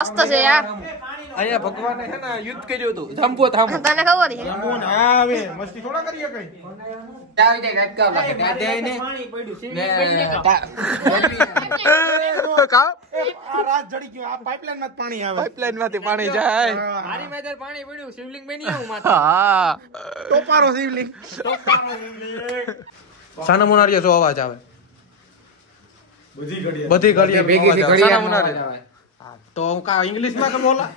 મસ્ત છે યાર. અહીંયા ભગવાને હે ને યુદ્ધ કર્યું હતું જાંબુ થાંબુ. તને ખબર છે? હા હવે મસ્તી થોડા કરીએ કઈ. ચાવી દે ગટકા લાગે ગાડે પાણી પડ્યું ને આ રાત જડી ગયો આ પાઇપલાઇન માં પાણી આવે. પાઇપલાઇન માંથી પાણી જાય. મારી મેદર પાણી પડ્યું શિવલિંગ બની આવું માથે. હા ટોપારો શિવલિંગ. સાના મુનારીએ જો અવાજ આવે બધી ઘડિયા બધી ઘડિયા ભેગી થી સાના ઘડિયા મુનારી આવે. તો કા ઇંગ્લિશ માં કે બોલા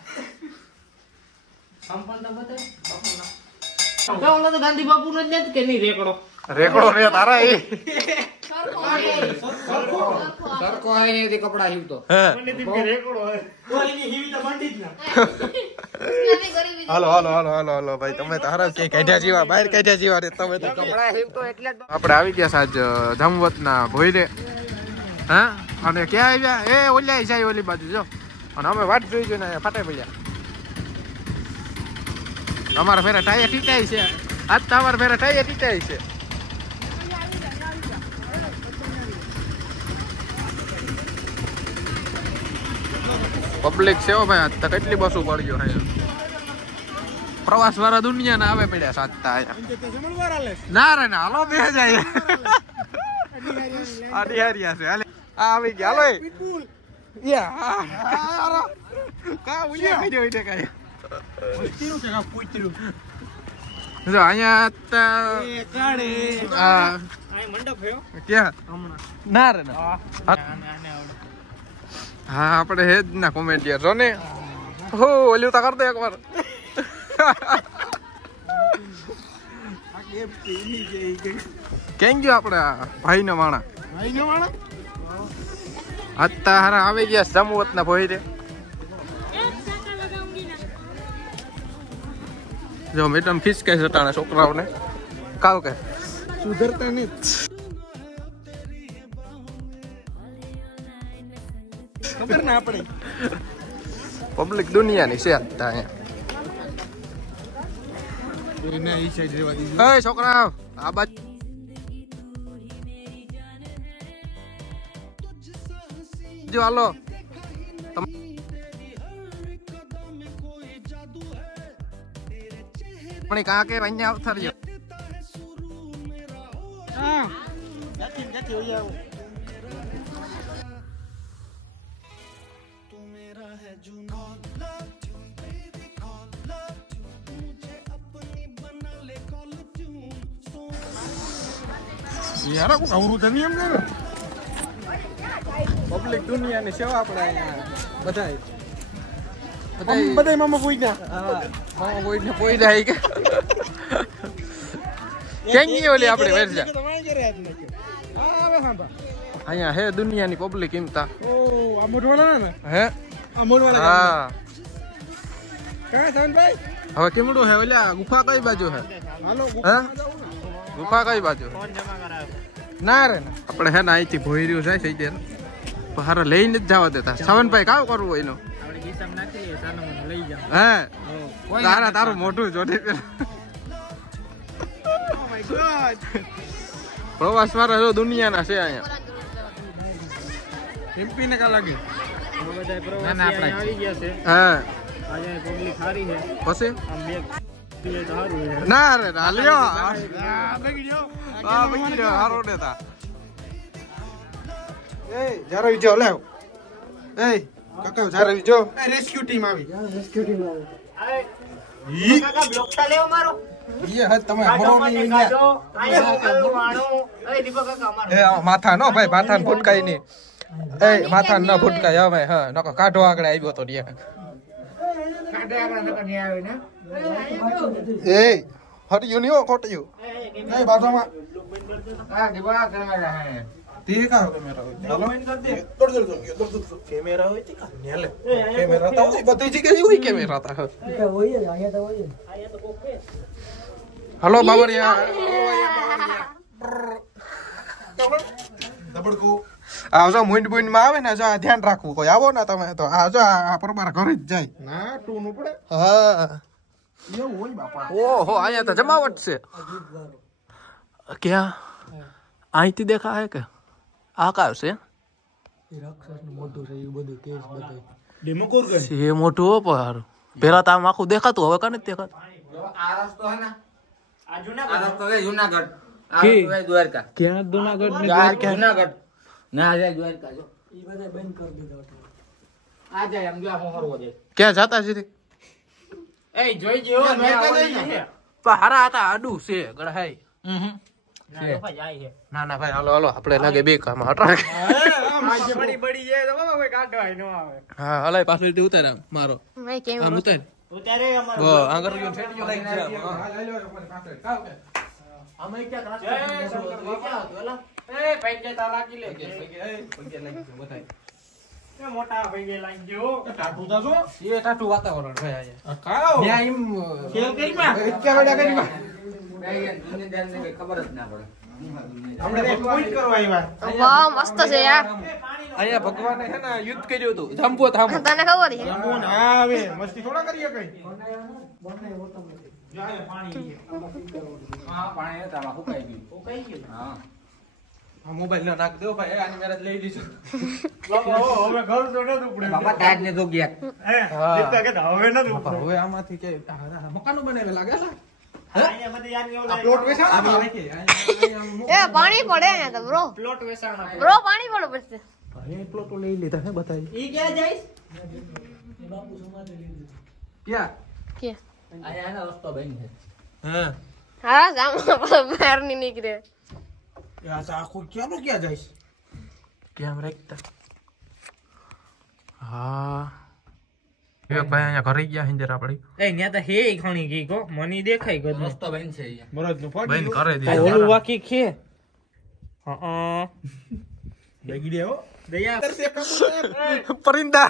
સંપન્ન બતાય ઓલો તો ગાંધી બાપુ નો જ નથી કે નહીં રેકડો રેકડો રે તારા એ સરકો હે એથી કપડા હીવતો હે પંડિત કે રેકોડો હે તો એની હીવી તો પંડિત ના. હાલો હાલો હાલો હાલો હાલો ભાઈ તમે તો હારા કે કાઢ્યા જીવા બહાર કાઢ્યા જીવા રે તમે તો કપડા હીવતો એટલે જ આપણે આવી ગયા સાજ જામવત ના ભોયરે હા અને ક્યાં આવ્યા એ ઓલ્યા જાય ઓલી બાજુ જો અને અમે વાટ જોઈ જોઈને અહીંયા ફાટે પડ્યા તમારા ફેરા ટાયર ટીટાઈ છે આજ તમારા ફેરા ટાયર ટીટાઈ છે પબ્લિક છે હો ભાઈ આજ તો કેટલી બસો પડ્યો અહીંયા પ્રવાસ વાળા દુનિયા ના આવે પડ્યા સાચતા અહીંયા ના રે ના હાલો બે જાય આ ડિહારિયા છે હાલે આ આવી ગયા હાલો પીટબુલ યા કા ઉલ્યા કર્યો એટલે કાય પૂછ્યું છે કા પૂછ્યું જો અહીંયા એ કાડે આ આ મંડપ હે ક્યાં હમણાં ના રે ના આને આવડે હા આપણે હે જ ના કોમેડિયર છો ને હો ઓલ્યું તો કર દે એકવાર આ કેમ પેલી જઈ ગઈ કેમ ગયો આપણે ભાઈ નો માણા ભાઈ નો વાળા અત્તા હારા આવી ગયા જમવત ના ભોઈ રે જો મેડમ ખીચકે સટાણે છોકરાઓને કાવ કે સુધરતા ને ખબર ના આપણે પબ્લિક દુનિયાની છે અત્તા અહીંયા એના ઈ સાઈડ રેવા દીધું એ છોકરા આ બાજુ જો હાલો પણ કાં કે અહીંયા આવતા રહ્યો હા જાતી હોઈ આવો યાર કો આવરું તને એમ કરે પબ્લિક દુનિયાની સેવા આપણે અહીંયા બધાય બધાય મામા કોઈ ના હા કોઈને પોઈ જાય કે કેમ ગઈ ઓલી આપણે વેરજા તમારે ઘરે આજ નાખે હા હવે સાંભા અહીંયા હે દુનિયાની પબ્લિક ઇમતા ઓ આ મોઢવાળા ને હે આ મોઢવાળા હા કા સનભાઈ હવે કેમડું હે ઓલા ગુફા કઈ બાજુ હે હાલો હે ગુફા કઈ બાજુ ફોન જમા કરાવ ના રે ના આપણે હે ને અહીંથી ભોઈ રહ્યું જાય થઈ જાય પણ હારા લઈને જ જવા દેતા સવનભાઈ કાવ કરવું એનું આપણે ગીસમ નાખીએ સાનો મને લઈ જાવ હે કોઈ તારા તારું મોઢું જોડે ઓ માય ગોડ પ્રવાસ વાળા જો દુનિયાના છે અહીંયા એમપી ને કા લાગે બધા પ્રવાસી આવી ગયા છે હા આજે પબ્લિક સારી છે પછી આમ બે પીએ તો સારું છે ના રે ના લ્યો આ બગડ્યો આ બગી હારો દેતા એ જારો વિજો લેવ એ કાકા જારો વિજો રેસ્ક્યુ ટીમ આવી કાકા બ્લોક તા લેવો મારો ઈ હે તમે મરો નહીં એ માથા નો ભાઈ માથા ને ફૂટકાઈ ની એ માથા ન ફૂટકાય હવે હા નકો કાઢો આગળ આવ્યો તો રે એ હરિયું ની ખોટ્યું એ બાજુમાં તે કા કેમેરા હોય હાલો દોડ કેમેરા હોય તે કા નેલે કેમેરા તો બધી જગ્યાએ હોય કેમેરા તા હાલો બાબરિયા દબડકો આ જો મુંડ માં આવે ને જો આ ધ્યાન રાખવું કોઈ આવો ને તમે તો આ જો આ પરમાર ઘરે જ જાય ના ટૂ નું પડે હા એવું હોય બાપા ઓહો અહીંયા તો જમાવટ છે ક્યાં અહીંથી દેખાય કે આ કાવ છે રાક્ષસ નું મોઢું છે એ બધું કેસ બધું ડેમો કોર ગઈ છે મોટું હો પર પેલા તો આમ આખું દેખાતું હવે કાને દેખાતું આ રસ્તો હે ને આ રસ્તો છે જુનાગઢ આ કી? રસ્તો છે દ્વારકા ક્યાં જુનાગઢ ને આ દ્વારકા જુનાગઢ ના જાય દ્વારકા જો ઈ બધા બંધ કરી દીધો આ જાય આમ જો આ હોરવો જાય ક્યાં જાતા છે એ જોઈ જો પણ હારા હતા આડું છે ગળહાઈ ના ના ભાઈ હાલો હાલો આપણે લાગે બે કામ હટા બડી જાય તો બાબા કોઈ કાઢવાય ન આવે હા હલાય પાછળથી ઉતાર આમ મારો આમ ઉતાર ઉતારે અમારો ઓ આગળ ગયો છેટીયો લઈ જાય આમાં ક્યાં એ પૈકે તાલા કી લે એ મોટા પૈકે લાગી ગયો ટાટુ તા છો એ ટાટુ વાતાવરણ ભાઈ આયા કાઓ ત્યાં એમ ખેલ કરી માં ક્યાં વડા કરી માં ખબર જ ના પડે આપણે પોઈન્ટ કરવા આવ્યા વાહ મસ્ત છે યાર અહીંયા ભગવાને હે ને યુદ્ધ કર્યું હતું થાંભો થાંભો તને ખબર છે હા હવે મસ્તી થોડા કરીએ કઈ હા પાણી હતા આમાં સુકાઈ ગયું હા આ મોબાઈલ નો નાખ દો ભાઈ આની મેરેજ લઈ લીધું બાબા હવે ઘર તો ન ઉપડે બાપા ટાઈટ ને તો ગયા હે દીપતા કે હવે ન ઉપડે હવે આમાંથી કે મકાનો બનાવે લાગે છે અહીંયા બધી યાર એવું પ્લોટ વેચાણા એ પાણી પડે ને તો બ્રો પ્લોટ વેચાણા બ્રો પાણી પડે પડશે પ્લોટો લઈ લીધા હે બતાવી ઈ ક્યાં જઈશ ક્યાં કે અહીંયા એનો રસ્તો બની છે હા હા જામ બહાર ની નીકળે યાર આખો ક્યાં જઈશ કેમ રાખતા હા એક ભાઈ અહીંયા ઘરે ગયા હિંજર આપડી એ ન્યા તો હે ખણી ગઈ કો મની દેખાય ગદ રસ્તો બની છે અહીંયા મરજ નું બેન ફાડી કરે દે ઓલું વાકી ખે બેગી દેવો દયા પરિંદા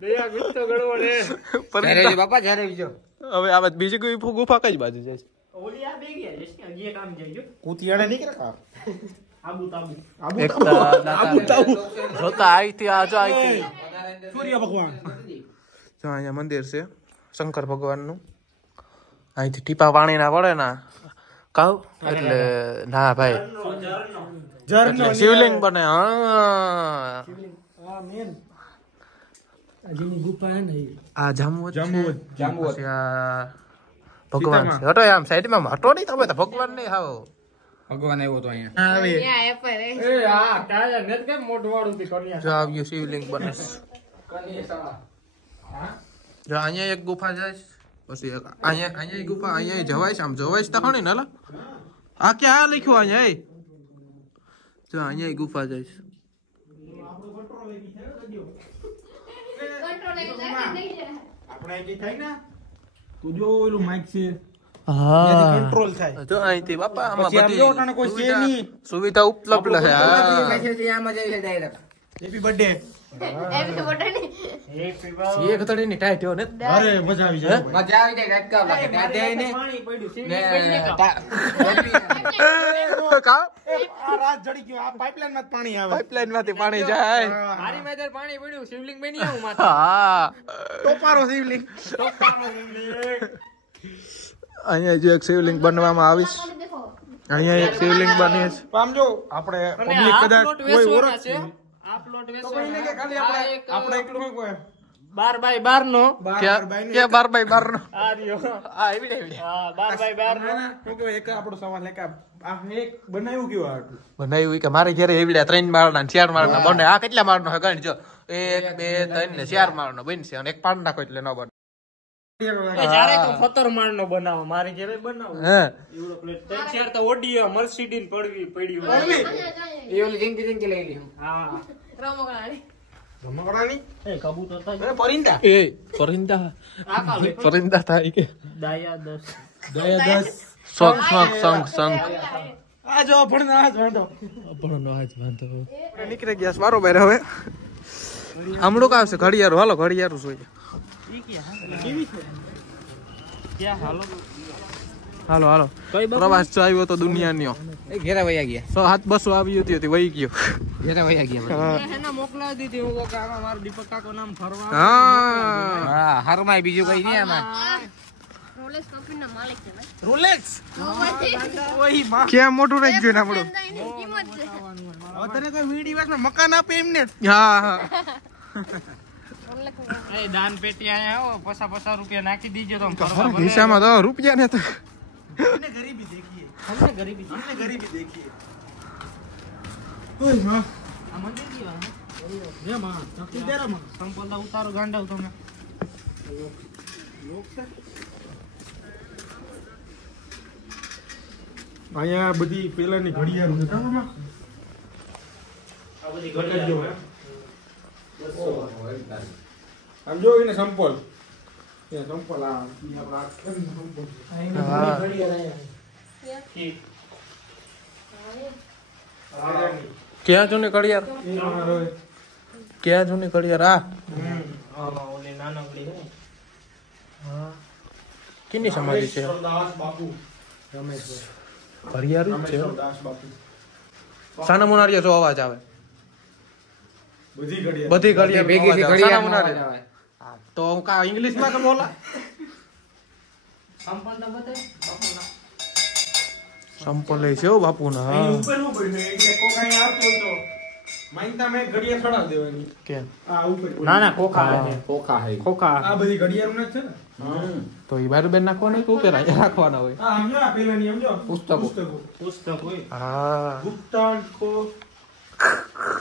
દયા ગુસ્સો ગળવો રે પરિંદા બાપા જ્યારે બીજો હવે આ બીજી કોઈ ગુફા કઈ બાજુ જાય છે ઓલી આ બે ગયા જશે જે કામ જઈજો કુતિયાડે નીકળે કા આબુ તાબુ એક જોતા આઈથી આ જો આઈથી સૂર્ય ભગવાન જો અહીંયા મંદિર છે શંકર ભગવાનનું અહીંથી ટીપા પાણી ના પડે ને કાવ એટલે ના ભાઈ ઝરનો એટલે શિવલિંગ બને હા આ મેન આજની ગુફા હે ને આ જામવત જાંબુવત. પછી આ ભગવાન છે હટો આમ સાઈડમાં હટો નહીં તમે તો ભગવાન નહીં હાવ ભગવાન આવ્યો તો અહીંયા આવે યા એ પર એ હા કાયા નેત કે મોઢ વાળું થી કર્યા જો આવ્યું શિવલિંગ બને જો અહીંયા એક ગુફા જાય છે, પછી એક અહીંયા ગુફા અહીંયા જવાય છે આમ જવાય છે તો ખણી ને લા આ ક્યાં લખ્યું અહીંયા જો અહીંયા ગુફા જાય છે આપણે જે થાય ને તું જો ઓલું માઈક છે હા કંટ્રોલ થાય જો અહીંથી બાપા આમાં પછી આમ બધી જો અટાણે કોઈ છે નહીં. સુવિધા ઉપલબ્ધ છે હા આમાં જઈ ડાયરેક્ટ હેપી બર્થડે એવી મોટે ની એક પીવા એક તડી ની ટાઈટ ને અરે મજા આવી જાય મજા આવી જાય રટકાવ લાગે ત્યાં જઈને પાણી પડ્યું છે ને કા આ રાત જડી ગયો આ પાઇપલાઇન માં પાણી આવે પાઇપલાઇન માંથી પાણી જાય મારી મેદર પાણી પડ્યું શિવલિંગ બની આવું માથે હા ટોપારો શિવલિંગ અહીંયા જો એક શિવલિંગ બનવામાં આવીશ અહીંયા એક શિવલિંગ બની છે આમ જો આપણે પબ્લિક કદાચ કોઈ ઓળખ છે આ પ્લોટ તો કહીને કે ખાલી આપણે એકલું કોઈ 12 બાય 12 નો ક્યાં 12 બાય 12 નો આ રહ્યો હા એવી હા 12 બાય 12 નો શું કે એક આપણો સવાલ એક આ એક બનાવ્યું કેવું આટલું બનાવ્યું કે મારે ઘરે એવી 3 માળના 4 માળના બને આ કેટલા માળનો છે ગણ જો 1 2 3 ને 4 માળનો બનશે અને એક પાડ નાખો એટલે ન બને જ્યારે તો 17 માળ નો બનાવો મારી ઘરે બનાવો હે એવડો પ્લેટ 3-4 તો ઓડિયો મર્સિડીન પડી હોય એ ઓલી જિંદગી લઈ લીધું હા રમકડાની રમકડાની એ કબૂતર થાય અરે પરિંદા એ પરિંદા થાય કે દાયા 10 દયા 10 સંગ આ જો ભણના આ જોડો આપણનો આજ વાંધો નીકળી ગયા મારો બેર હવે હમણું કામ છે ઘડિયાળું હાલો ઘડિયાળું જોઈએ ક્યાં હાલો હાલો હાલો પ્રવાસ જો આવ્યો તો દુનિયાનો એ ઘેરા વયા ગયા 7 બસો આવી હતી વહી ગયો ઘેરા વયા ગયા એને મોકલાવી દીધી હું કે આમાં મારું દીપક કાકો નામ ફરવા હા હા હારમાય બીજું કઈ નહીં આમાં રોલેક્સ કંપનીના માલિક છે ભાઈ રોલેક્સ ઓય ક્યાં મોટું રહી ગયું ને આપણું કિંમત છે હવે તને કોઈ વીડી વાસમાં મકાન આપે એમને હા હા એ દાન પેટી આયા આવો 50 રૂપિયા નાખી દીજો તો ખિસ્સામાં તો રૂપિયા ને તો हमने गरीबी देखी है हमने गरीबी हमने गरीबी देखी है ओए मां આ મંદિર કેવા ये मां नक्की दे रहा मां સંપલતા ઉતારો ગાંડાવ તમે लोग से અહીંયા બધી પેલાની ઘડિયાળ હતા માં આ બધી ઘડિયાળ જો આમ જો એને સંપલ એ સંપલ આ આપણા સંપલ ક્યાં જૂની ઘડિયાળ ક્યાં જૂની ઘડિયાળ ઓલી નાનકડી હે કેની સમાધિ છે દાસ બાપુ રમેશભાઈ ઘડિયાળ જ છે દાસ બાપુ સાના મુનારિયા જો અવાજ આવે બધી ઘડિયાળ બધી ઘડિયાળ ભેગી થી સાના ઘડિયાળ મુનારિયા હા, તો હું કા ઇંગ્લિશ માં કે બોલા સંપલતા બતાય બાપુના સંપલે છે ઓ બાપુના અહીં હા ઉપર નું પડ્યું એટલે કોક અહીં આવતું હોય તો માઈનતા મેં ઘડિયાળ ચડાવી દેવાની કે આ ઉપર પડ્યું. ના ના કોખા હે ખોખા હે કોખા આ બધી ઘડિયાળ ને છે ને તો ઈ બાર બેન નાખવાના કે ઉપર રાખવાના હોય આ સમજો આ પેલાની સમજો પુસ્તકો. પુસ્તક હોય હા ગુપ્તાન કો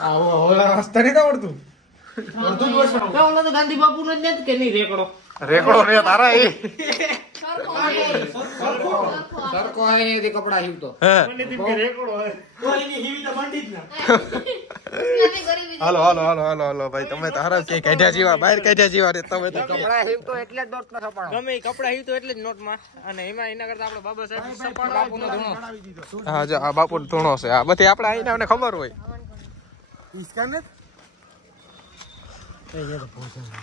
આવો ઓલા હસતા નહીં આવડતું અડધું જ વર્ષ તો ઓલો તો ગાંધી બાપુ નો જ નથી કે નહીં રેકડો રેકડો રે તારા એ સરકો હે એથી કપડા હીવતો હે મને દીપ કે રેકડો હે તો એની હીવી તો બંધી જ ના હાલો હાલો હાલો હાલો હાલો ભાઈ તમે તો હારા કે કાઢ્યા જીવા બહાર કાઢ્યા જીવા રે તમે તો કપડા હીવતો એટલે જ દોસ્ત ન સપાણો ગમે ઈ કપડા હીવતો એટલે જ નોટમાં અને એમાં એના કરતા આપણે બાબા સાહેબ સપાડો બાપુનો ધૂણો ચડાવી દીધો હા જો આ બાપુ ધૂણો છે આ બધી આપણે આઈને અમને ખબર હોય ઈસ્કાને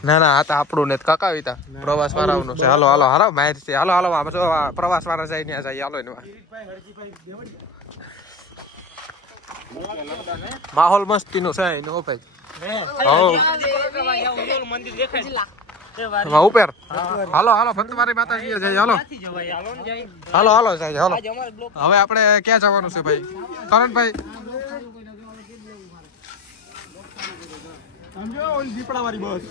ના ના આ તો આપણું ને કાકાવીતા પ્રવાસ વાળાનું છે હાલો હાલો હાલો માહિર છે હાલો હાલો આ બધો આ પ્રવાસ વાળા જાય ત્યાં જાય હાલો ને કિરીટભાઈ હરજીભાઈ દેવડિયા માહોલ મસ્તી નું છે એનું ભાઈ મંદિર દેખાય હા ઉપર હાલો હાલો ફંતવારી માતાજી જાય હાલો નથી જવાય હાલો ને જાય હાલો હાલો જાય હાલો આજ અમારે બ્લોક હવે આપણે ક્યાં જવાનું છે ભાઈ કરણભાઈ સમજો ઓલી દીપડાવાળી બસ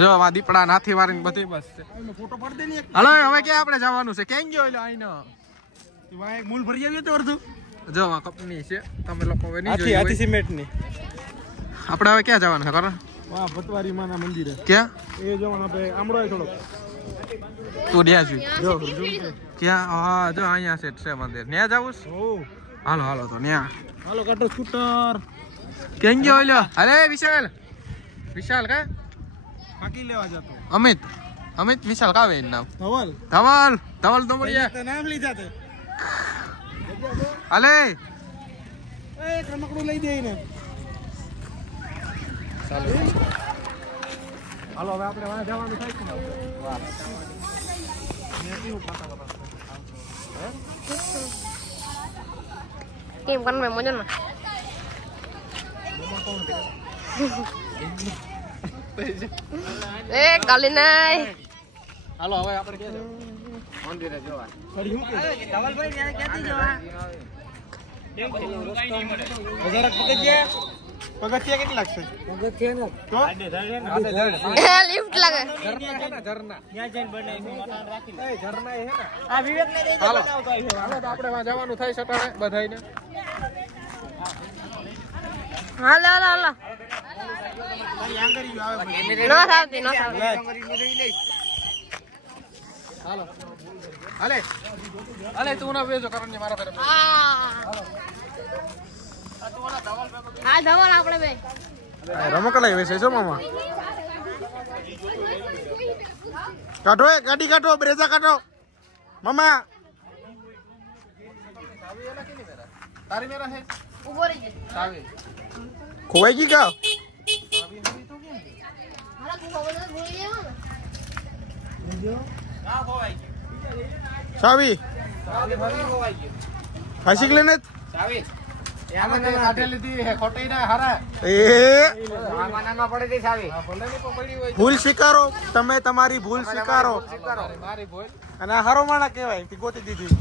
જો આ દીપડા નાથી વાળી બધી બસ છે એનો ફોટો પાડી દે ને એક હાલો હવે ક્યાં આપણે જવાનું છે ક્યાં ગયો એટલે આઈનો વાય મૂલ ભરી આવ્યો તો અડધું જો આ કંપની છે તમે લોકો હવે નહીં હાથી જોયું હાથી હોય. સિમેન્ટ ની આપણે હવે ક્યાં જવાનું છે કરણ વાહ ભતવારી માના મંદિરે ક્યાં એ જોવાનું આપણે આમળો થોડો તું ત્યાં છું જો ક્યાં હા જો અહીંયા છે મંદિર ત્યાં જવું છે ઓ હાલો હાલો તો ત્યાં હાલો કાટો સ્કૂટર ક્યાં ગયો લ્યો અરે વિશાલ વિશાલ કા ફાકી લેવા જતો અમિત અમિત વિશાલ કાવે એનું નામ ધવલ ધવલ ધવલ તો મળીએ તો નામ લીધા તે અલે એ રમકડું લઈ દે ને હાલો હવે આપણે વાં જવાનું થાય છે ને કેમ કરને મજા ના એ ગાલી નાય હાલો હવે આપણે ક્યાં જવાનું મંદિરે જોવા ફરી હું કે ધવલભાઈ ત્યાં ક્યાંથી જવા હજાર પગથિયા કેટલા લાગશે તો લિફ્ટ લાગે ઝરના ત્યાં જઈને બનાવી રાખી એ ઝરના એ હે ને આ વિવેક ને દઈ હાલો. બનાવતો આવ્યો હાલો તો આપણે વાં જવાનું થાય સટાણે બધાયને હાલો હાલો હાલો તારી આંગળી આવે પછી. નો થાવતી નો થાવતી હાલો હાલે હાલે તું ના બેસો કરણની મારા ફેરે હા ધવલ આપણે બે રમકડા વેચે છો મામા કાઢો એ ગાડી કાઢો બ્રેઝા કાઢો મામા તારી મેરા હે ઉભો રહી જશે સાવી ખોવાઈ ગઈ કા હાલા તું ખબર નથી ભૂલી ગયો સાવી હાસી લેને ચાવી કાઢેલી હતી હે ખોટી ના હારા એ આમાં પડે તે ચાવી ભલે ની પડી હોય ભૂલ સ્વીકારો તમે તમારી ભૂલ સ્વીકારો મારી ભૂલ અને આ હારો માણા કહેવાય કે ગોતી દીધી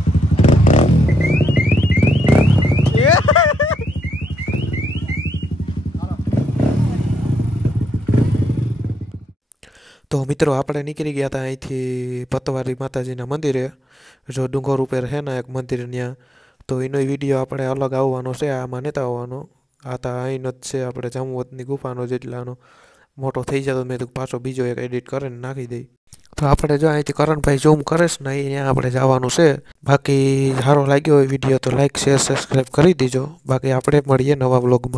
એ તો મિત્રો આપણે નીકળી ગયા હતા અહીંથી પતવારી માતાજીના મંદિરે. જો ડુંગર ઉપર છે ને એક મંદિર ત્યાં, તો એનો વિડીયો આપણે અલગ આવવાનો છે, આમાં નહોતા આવવાનો. આ તો અહીંનો જ છે આપણે જાંબુવતની ગુફાનો જેટલાનો મોટો થઈ જાય તો મેં તો પાછો બીજો એક એડિટ કરીને નાખી દઈ. તો આપણે જો અહીંથી કરણભાઈ ઝૂમ કરેશ ને અહીંયા આપણે જવાનું છે. બાકી સારો લાગ્યો હોય વિડીયો તો લાઈક શેર સબસ્ક્રાઈબ કરી દીજો. બાકી આપણે મળીએ નવા વ્લોગમાં.